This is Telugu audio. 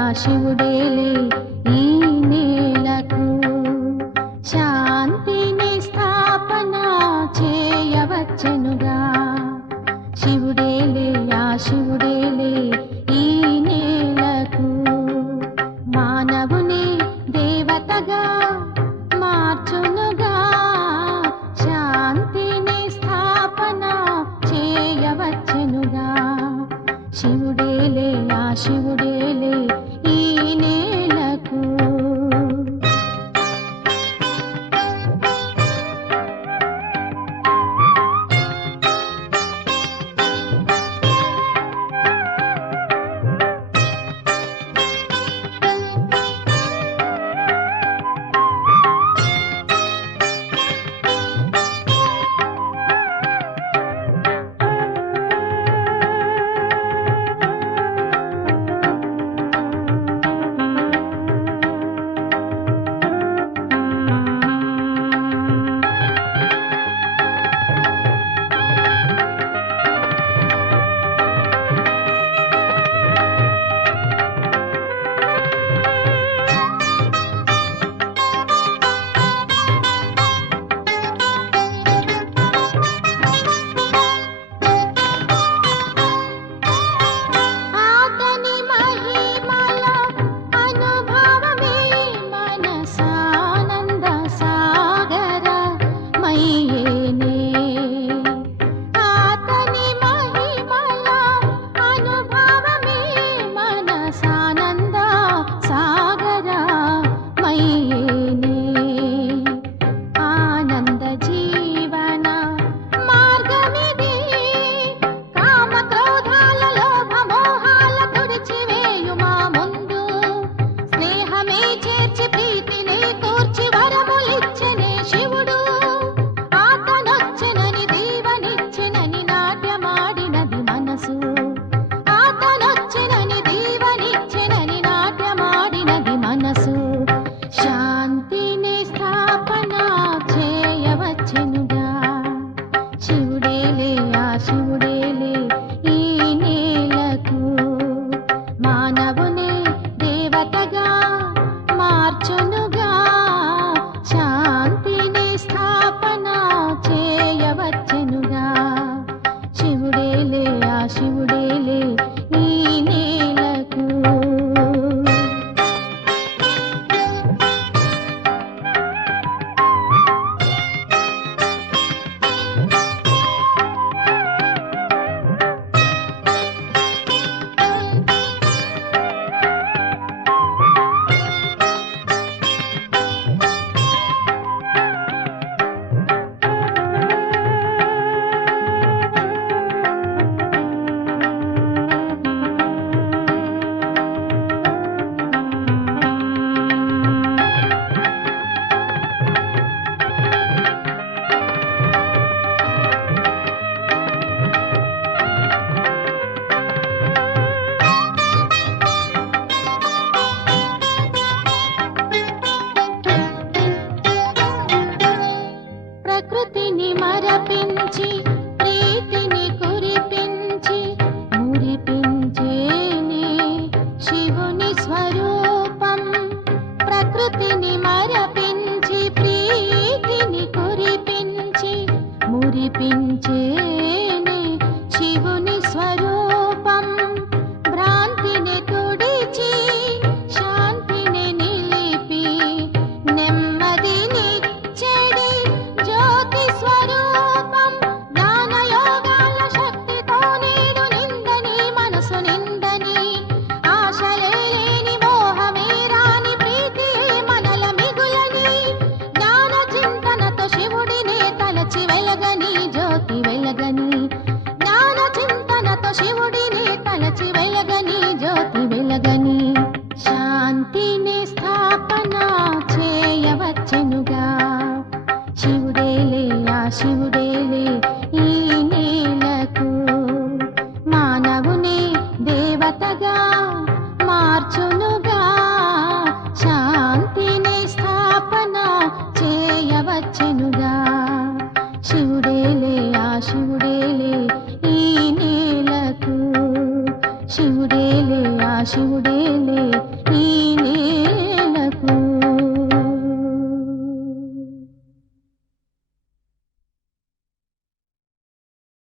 ఆ శివుడేలే ఈ నేలకు శాంతిని స్థాపన చేయవచ్చెనుగా. శివుడేలే ఆ శివుడేలే ఈ నేలకు మానవుని దేవతగా మార్చునుగా. శాంతిని స్థాపన చేయవచ్చెనుగా. శివుడేలే ఆ శివుడేలే ఈ నేలకు. ప్రకృతిని మరపించి ప్రీతిని కురిపించి మురిపించేనే శివుని స్వరూపం. ప్రకృతిని మరపించి ప్రీతిని కురిపించి మురిపించేనే శివుని స్వరూపం. భ్రాంతిని తుడిచి శాంతిని నిలిపి నెమ్మదిని చెడి జ్యోతి స్వరూపం. జ్ఞానయోగాల శక్తితో నేడు నిందని మనసు నిందని ఆశలేని మోహమే రాని ప్రీతి మనల మిగులని జ్ఞాన చింతనతో శివుడినే తలచి వెలగని జ్యోతి వెలగని. జ్ఞాన చింతనతో శివుడినే తలచి వెలగని జ్యోతి వెలగని. శాంతిని స్థాపన చేయవచ్చెనుగా. శివుడేలే ఆ శివుడేలే ఈ నేలకు మానవుని దేవతగా మార్చునుగా. శాంతిని స్థాపన చేయవచ్చెనుగా. శివుడేలే ఆ శివుడేలే ఈ నేలకు. శివుడేలే ఆ శివుడేలే